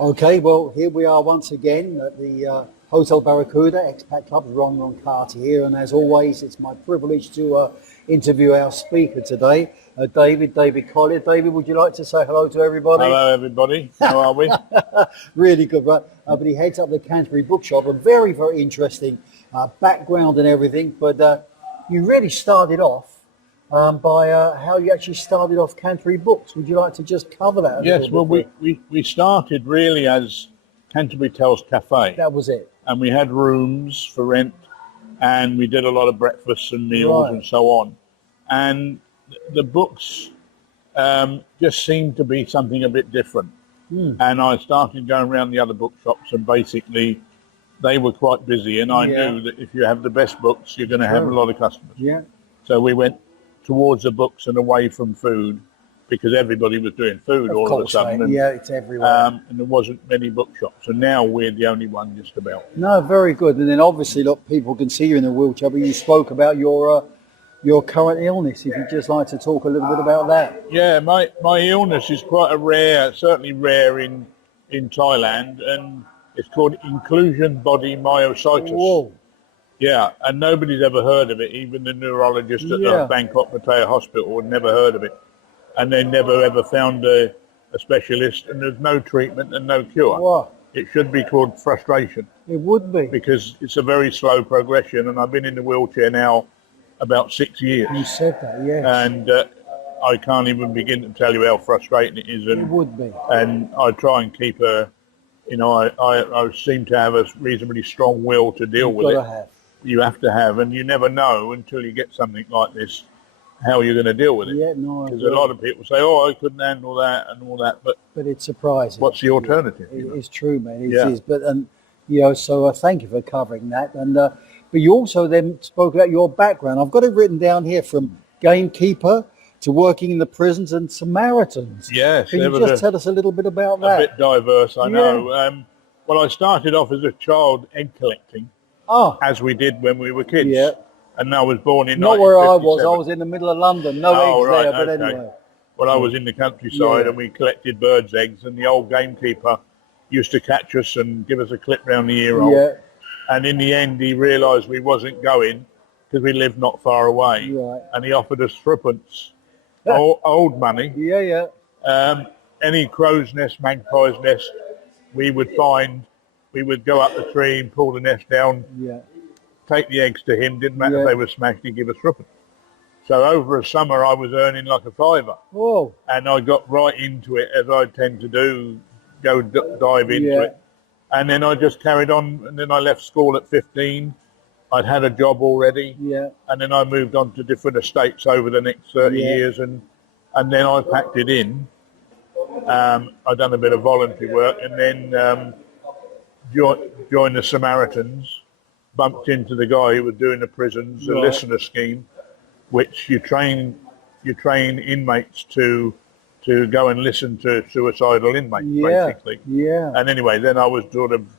Okay, well, here we are once again at the Hotel Barracuda, Expat Club, Ron Carter here, and as always, it's my privilege to interview our speaker today, David Collier. David, would you like to say hello to everybody? Hello, everybody. How are we? Really good, right? But he heads up the Canterbury Bookshop, a very, very interesting background and everything, but you really started off by how you actually started off Canterbury Books. Would you like to just cover that? Yes, well, we started really as Canterbury Tales Cafe. That was it. And we had rooms for rent, and we did a lot of breakfasts and meals and so on. And the books just seemed to be something a bit different. And I started going around the other bookshops, and basically they were quite busy, and I knew that if you have the best books, you're going to have a lot of customers. Yeah. So we went towards the books and away from food, because everybody was doing food all of a sudden. And, it's everywhere. And there wasn't many bookshops, and now we're the only one just about. No, very good. And then obviously, look, people can see you in a wheelchair, but you spoke about your current illness. If you'd just like to talk a little bit about that. Yeah, my illness is quite certainly rare in Thailand, and it's called inclusion body myositis. Whoa. Yeah, and nobody's ever heard of it. Even the neurologist at the Bangkok Pattaya Hospital had never heard of it. And they never ever found a specialist, and there's no treatment and no cure. Wow. It should be called frustration. It would be. Because it's a very slow progression, and I've been in the wheelchair now about 6 years. You said that, yes. And I can't even begin to tell you how frustrating it is. And, it would be. And I try and keep I seem to have a reasonably strong will to deal with it. You have to have, and you never know until you get something like this how you're going to deal with it. Yeah, no, because a lot of people say, "Oh, I couldn't handle that and all that," but it's surprising. What's the alternative? It's true, man. It is. But so thank you for covering that. And but you also then spoke about your background. I've got it written down here, from gamekeeper to working in the prisons and Samaritans. Yes. Can you just tell us a little bit about that? A bit diverse, I know. Well, I started off as a child egg collecting. As we did when we were kids. Yeah. And I was born in Not where I was in the middle of London. No eggs there, but anyway. Well, I was in the countryside and we collected birds' eggs, and the old gamekeeper used to catch us and give us a clip round the ear hole. Yeah. And in the end, he realised we wasn't going because we lived not far away. Right. And he offered us threepence, old money. Yeah. Any crow's nest, magpie's nest, we would find. We would go up the tree and pull the nest down, take the eggs to him, didn't matter if they were smashed, he'd give us threepence. So over a summer I was earning like a fiver. Whoa. And I got right into it, as I tend to do, dive into it. And then I just carried on, and then I left school at 15. I'd had a job already. Yeah. And then I moved on to different estates over the next 30 years, and then I packed it in. I'd done a bit of voluntary work, and then joined the Samaritans, bumped into the guy who was doing the prisons, the listener scheme, which you train inmates to go and listen to suicidal inmates, basically. Yeah. And anyway, then I was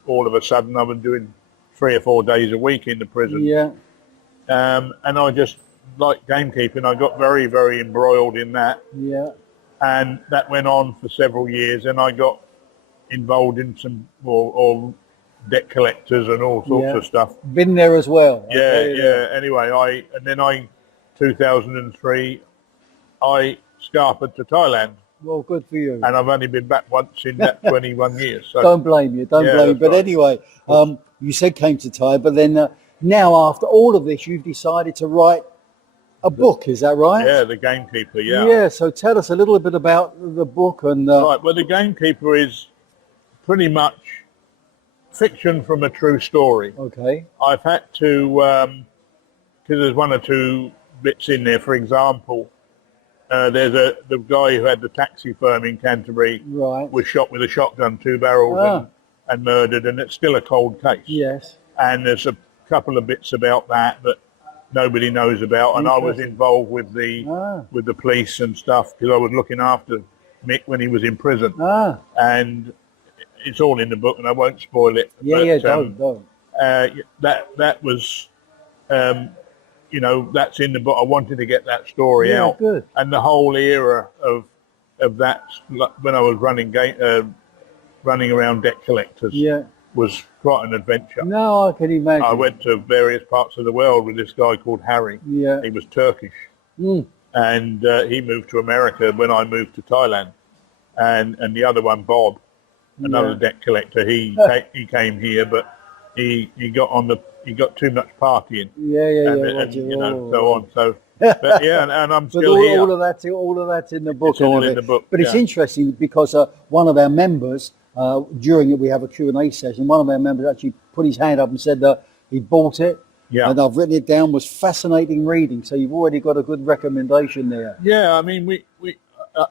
all of a sudden I was doing 3 or 4 days a week in the prison. Yeah. And I just, like gamekeeping, I got very, very embroiled in that. Yeah. And that went on for several years, and I got involved in some or debt collectors and all sorts of stuff. Been there as well. Anyway, 2003, I scarpered to Thailand. Well, good for you. And I've only been back once in that 21 years. So. Don't blame you. Don't blame you. But anyway, you said came to Thai, but then now after all of this, you've decided to write a book. Is that right? Yeah, The Gamekeeper. Yeah. Yeah. So tell us a little bit about the book and. Right. Well, The Gamekeeper is pretty much fiction from a true story. Okay. I've had to, because there's 1 or 2 bits in there. For example, there's the guy who had the taxi firm in Canterbury was shot with a shotgun, 2 barrels, and murdered, and it's still a cold case. Yes. And there's a couple of bits about that that nobody knows about, and I was involved with the police and stuff, because I was looking after Mick when he was in prison. And it's all in the book, and I won't spoil it. Don't. That was, that's in the book. I wanted to get that story out. Good. And the whole era of that, when I was running running around deck collectors Yeah. was quite an adventure. No, I can imagine. I went to various parts of the world with this guy called Harry. Yeah. He was Turkish, and he moved to America when I moved to Thailand. And the other one, Bob, another deck collector, he came here, but he got too much partying. And you know, so on. So, but yeah, and I'm still here. All of that's in the book. It's all in the book. But it's interesting because one of our members, during it, we have a Q&A session. One of our members actually put his hand up and said that he bought it. Yeah. And I've written it down. Was fascinating reading. So you've already got a good recommendation there. Yeah, I mean, we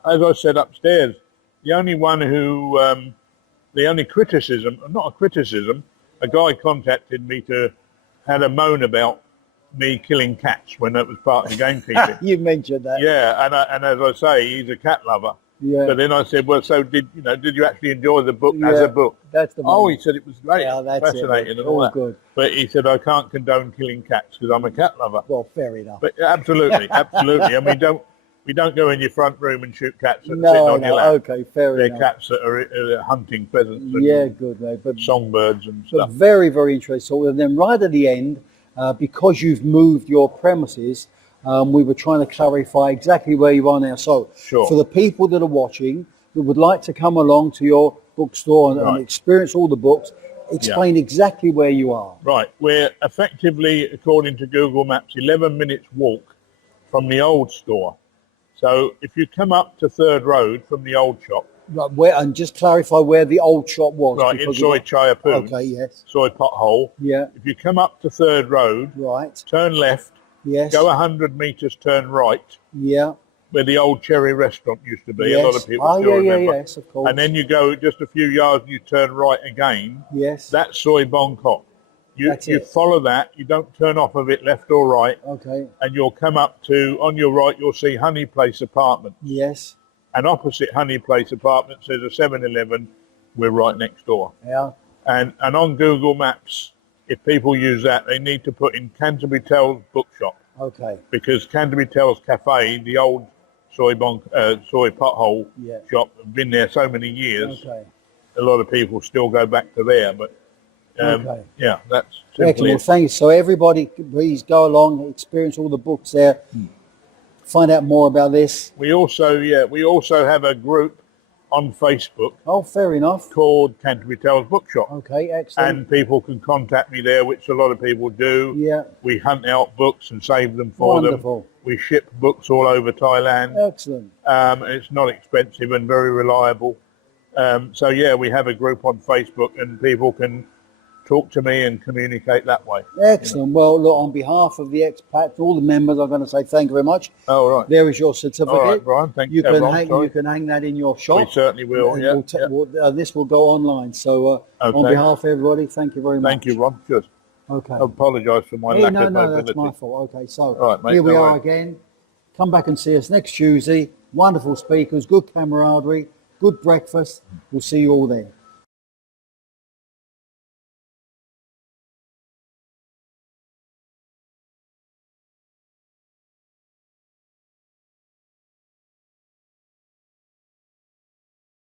as I said upstairs, the only one who, the only criticism, not a criticism, a guy contacted me had a moan about me killing cats when that was part of the gamekeeping. You mentioned that. Yeah, and as I say, he's a cat lover. Yeah. So then I said, well, so did you actually enjoy the book as a book? That's the Oh, one. he said it was great, fascinating, and all that. Good. But he said I can't condone killing cats because I'm a cat lover. Well, fair enough. But absolutely, and we don't go in your front room and shoot cats that are sitting on your lap. Okay, fair They're enough. cats that are hunting pheasants and Yeah, good, mate. But songbirds and But stuff. very, very interesting. And then right at the end, because you've moved your premises, we were trying to clarify exactly where you are now. So Sure. for the people that are watching, that would like to come along to your bookstore and experience all the books, explain exactly where you are. Right, we're effectively, according to Google Maps, 11 minutes walk from the old store. So if you come up to Third Road from the old shop, Right, and just clarify where the old shop was. right, in because Soy Chayapoon, Okay, yes. Soy Pothole, Yeah, if you come up to Third Road, right. turn left, Yes. go 100 metres, turn right, Yeah. where the old Cherry restaurant used to be. Yes. A lot of people Oh, still yeah, remember. yes, of course. And then you go just a few yards and you turn right again. Yes. That's Soy Bangkok. That's You it. follow that, you don't turn off of it left or right, Okay. and you'll come up to, on your right, you'll see Honey Place Apartment. Yes. And opposite Honey Place Apartments, there's a 7-Eleven. We're right next door. Yeah. And on Google Maps, if people use that, they need to put in Canterbury Tales Bookshop, Okay. because Canterbury Tales Cafe, the old soy pothole shop, have been there so many years. Okay. A lot of people still go back to there, but yeah, that's simply Excellent. Well, it. thank you. So everybody, please go along, experience all the books there, find out more about this. We also have a group on Facebook Oh, fair enough. called Canterbury Tales Bookshop. Okay, excellent. And people can contact me there, which a lot of people do. Yeah. We hunt out books and save them for Wonderful. them. We ship books all over Thailand. Excellent. It's not expensive and very reliable. So yeah, we have a group on Facebook and people can talk to me and communicate that way. Excellent. Well, look, on behalf of the expats, all the members, I'm going to say thank you very much. Oh, right. There is your certificate. All right, Brian. Thank you. You can hang that in your shop. We certainly will. And Yeah. this will go online. So on behalf of everybody, thank you very much. Thank you, Ron. Good. Okay. I apologise for my lack of mobility. That's my fault. Okay, so Right, mate, here we no are worries. again. Come back and see us next Tuesday. Wonderful speakers, good camaraderie, good breakfast. We'll see you all there.